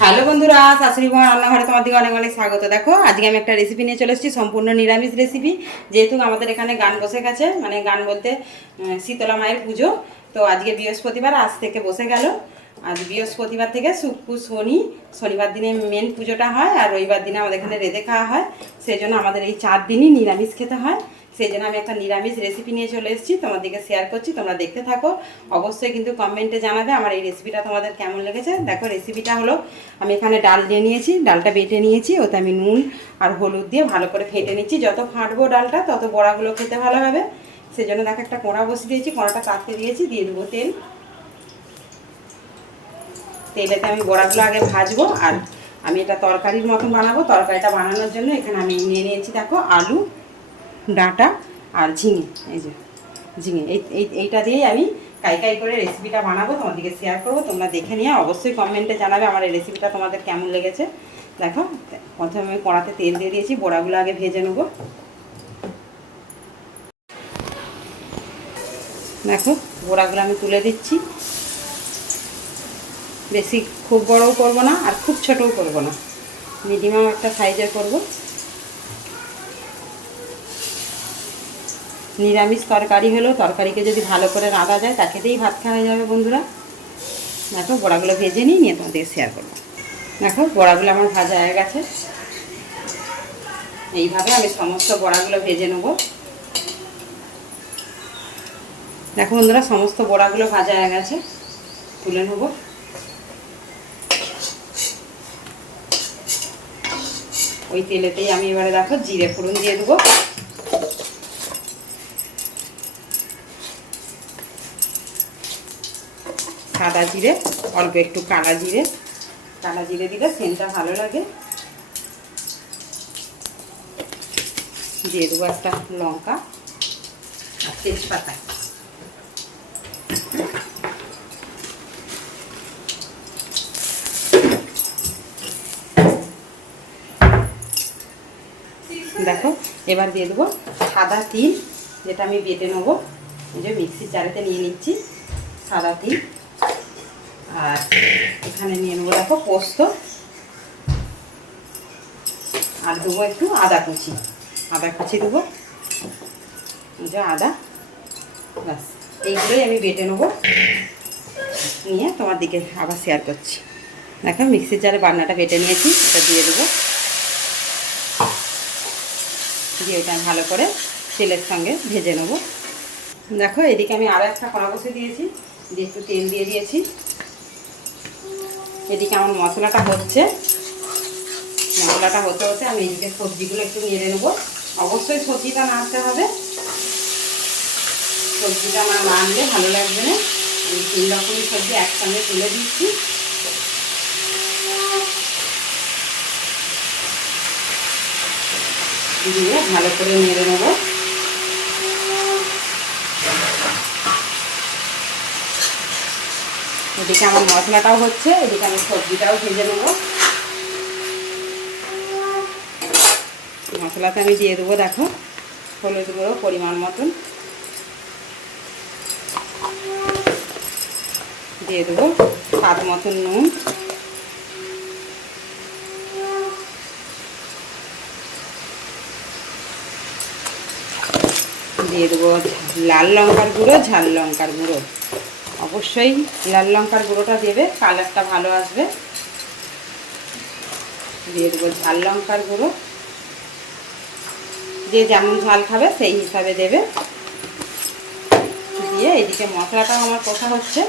Hello বন্ধুরা, শাশুড়ি বৌমা রান্নাঘরে তোমাদেরকে অনেক অনেক স্বাগত। দেখো আজকে আমি একটা রেসিপি নিয়ে চলে এসেছি, সম্পূর্ণ নিরামিষ রেসিপি। যেহেতু আমাদের এখানে গান বসে গেছে, মানে গান বলতে শীতলা মায়ের পুজো। তো আজকে বৃহস্পতিবার, আজ থেকে বসে গেল। আজ বৃহস্পতিবার থেকে শুক্র শনি, শনিবার দিনে মেন পুজোটা হয়, আর রবিবার দিনে আমাদের এখানে রেঁধে খাওয়া হয়। সেই জন্য আমাদের এই 4 দিনই নিরামিষ খেতে হয়। সেই জন্য আমি একটা নিরামিষ রেসিপি নিয়ে চলে এসেছি, তোমাদেরকে শেয়ার করছি। তোমরা দেখতে থাকো। অবশ্যই কিন্তু কমেন্টে জানাবে আমার এই রেসিপিটা তোমাদের কেমন লেগেছে। দেখো রেসিপিটা হলো, আমি এখানে ডাল নিয়ে নিয়েছি, ডালটা বেটে নিয়েছি। ওতে আমি নুন আর হলুদ দিয়ে ভালো করে ফেটে নিচ্ছি। যত ফাটবো ডালটা তত বড়াগুলো খেতে ভালো হবে। সেই জন্য দেখো একটা কোঁড়া বসিয়ে দিয়েছি, কোঁড়াটা কাটতে দিয়েছি। দিয়ে দেবো তেল। তেলেতে আমি বড়াগুলো আগে ভাজবো। আর আমি এটা তরকারির মতন বানাবো। তরকারিটা বানানোর জন্য এখানে আমি নিয়ে নিয়েছি দেখো আলু, ডাঁটা আর ঝিঙে। এই যে ঝিঙে, এইটা দিয়েই আমি কাই করে রেসিপিটা বানাবো, তোমাদেরকে শেয়ার করবো। তোমরা দেখে নিয়ে অবশ্যই কমেন্টে জানাবে আমার এই রেসিপিটা তোমাদের কেমন লেগেছে। দেখো প্রথমে আমি কড়াতে তেল দিয়ে দিয়েছি, বড়াগুলো আগে ভেজে নেবো। দেখো বড়াগুলো আমি তুলে দিচ্ছি। বেশি খুব বড়ও করবো না, আর খুব ছোটও করবো না, মিডিয়াম একটা সাইজের করবো। নিরামিষ তরকারি হলেও তরকারিকে যদি ভালো করে রাঁধা যায়, তাকে দিয়েই ভাত খাওয়া যাবে বন্ধুরা। দেখো বড়াগুলো ভেজে নিয়ে তোমাদেরকে শেয়ার করবো। দেখো বড়াগুলো আমার ভাজা হয়ে গেছে। এইভাবে আমি সমস্ত বড়াগুলো ভেজে নেব। দেখো বন্ধুরা, সমস্ত বড়াগুলো ভাজা হয়ে গেছে, তুলে নেব। ওই তেলেতেই আমি এবারে দেখো জিরে ফোড়ন দিয়ে দেবো। সাদা জিরে, অল্প একটু কালা জিরে। কালা জিরে দিলে সেন্টটা ভালো লাগে। দিয়ে দেবো একটা লঙ্কা আর তেজপাতা। দেখো এবার দিয়ে দেবো সাদা তিল, যেটা আমি বেটে নেবো। এই যে মিক্সির জারেতে নিয়ে নিচ্ছি সাদা তিল। আর এখানে নিয়ে নেবো দেখো পোস্ত। আর দেবো একটু আদা কুচি, আদা কুচি দেবো। এই যে আদা, ব্যাস এইগুলোই আমি বেটে নেবো। নিয়ে তোমার দিকে আবার শেয়ার করছি। দেখো মিক্সির জারে বান্নাটা বেটে নিয়েছি, এটা দিয়ে দেবো। দিয়ে এটা ভালো করে তেলের সঙ্গে ভেজে নেব। দেখো এদিকে আমি আরও একটা কড়া বসে দিয়েছি, দিয়ে একটু তেল দিয়ে দিয়েছি। এদিকে আমার মশলাটা হচ্ছে, মশলাটা হতে হতে আমি এদিকে সবজিগুলো একটু নেড়ে নেবো। অবশ্যই সবজিটা নাড়তে হবে, সবজিটা না নাড়লে ভালো লাগবে না। আমি 3 রকমের সবজি একসঙ্গে তুলে দিচ্ছি। দিয়ে ভালো করে নেড়ে নেবো। এদিকে আমার মশলাটাও হচ্ছে, এদিকে আমি সবজিটাও ভেজে নেব। মশলাতে আমি দিয়ে দেবো দেখো হলুদ গুঁড়ো পরিমাণ মতন, দিয়ে দেবো স্বাদ মতন নুন, দিয়ে দেবো লাল লঙ্কার গুঁড়ো, ঝাল লঙ্কার গুঁড়ো। অবশ্যই লাল লঙ্কার গুঁড়োটা দেবে, কালারটা ভালো আসবে। দিয়ে দেবো ঝাল লঙ্কার গুঁড়ো, যে যেমন ঝাল খাবে সেই হিসাবে দেবে। দিয়ে এদিকে মশলাটাও আমার কষা হচ্ছে,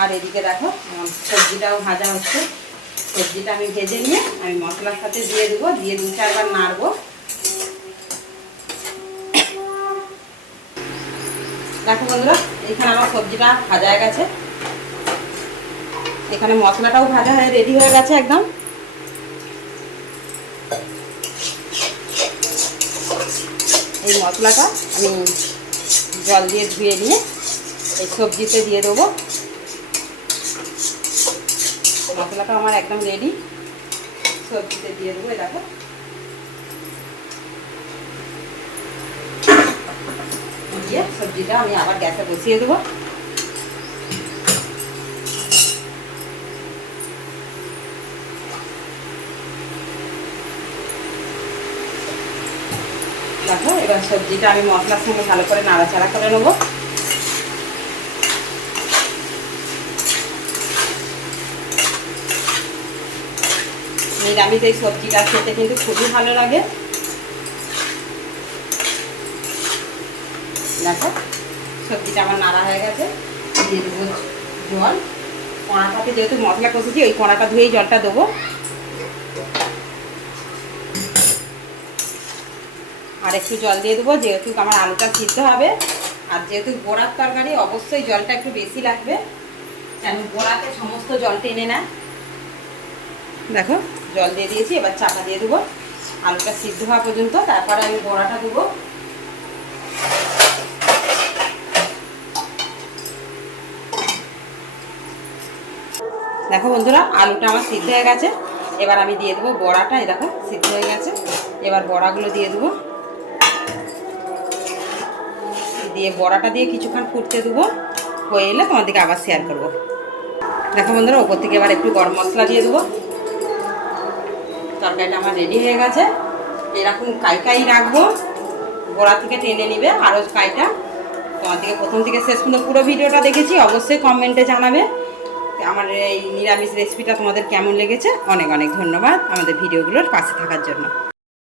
আর এদিকে দেখো আমার সবজিটাও ভাজা হচ্ছে। সবজিটা আমি ভেজে নিয়ে আমি মশলার সাথে দিয়ে দেবো, দিয়ে 2-4 বার নাড়বো। দেখো বন্ধুরা, এখানে আমার সবজিটা ভাজা হয়ে গেছে, এখানে মশলাটাও ভাজা হয়ে রেডি হয়ে গেছে একদম। এই মশলাটা আমি জল দিয়ে ধুয়ে নিয়ে এই সবজিতে দিয়ে দেবো। মশলাটা আমার একদম রেডি, সবজিতে দিয়ে দেবো। দেখো দিয়ে সবজিটা আমি আবার গ্যাসে বসিয়ে দেবো। এবার সবজিটা আমি মশলার সঙ্গে ভালো করে নাড়াচাড়া করে নেবো। নিরামিষ এই সবজিটা খেতে কিন্তু খুবই ভালো লাগে। দেখো সবজিটা আমার নাড়া হয়ে গেছে, দিয়ে দেবো জল। কড়াটাতে যেহেতু মশলা কষেছি ওই কড়াটা ধুয়েই জলটা দেবো। আর একটু জল দিয়ে দেবো, যেহেতু আমার আলুটা সিদ্ধ হবে। আর যেহেতু বড়ার তরকারি অবশ্যই জলটা একটু বেশি লাগবে, কেন বড়াতে সমস্ত জল টেনে নেয়। দেখো জল দিয়ে দিয়েছি, এবার চাপা দিয়ে দেবো আলুটা সিদ্ধ হওয়া পর্যন্ত, তারপরে আমি বড়াটা দেবো। দেখো বন্ধুরা আলুটা আমার সিদ্ধ হয়ে গেছে, এবার আমি দিয়ে দেবো বড়াটা। এই দেখো সিদ্ধ হয়ে গেছে, এবার বড়াগুলো দিয়ে দেবো। দিয়ে বড়াটা দিয়ে কিছুক্ষণ ফুটতে দেবো, হয়ে এলে তোমাদেরকে আবার শেয়ার করব। দেখো বন্ধুরা ওপর থেকে এবার একটু গরম মশলা দিয়ে দেবো। তরকারিটা আমার রেডি হয়ে গেছে। এরকম কাই রাখবো, গোড়া থেকে টেনে নিবে আরও কাইটা। তোমার থেকে প্রথম থেকে শেষ পর্যন্ত পুরো ভিডিওটা দেখেছি, অবশ্যই কমেন্টে জানাবে আমার এই নিরামিষ রেসিপিটা তোমাদের কেমন লেগেছে। অনেক অনেক ধন্যবাদ আমাদের ভিডিওগুলোর পাশে থাকার জন্য।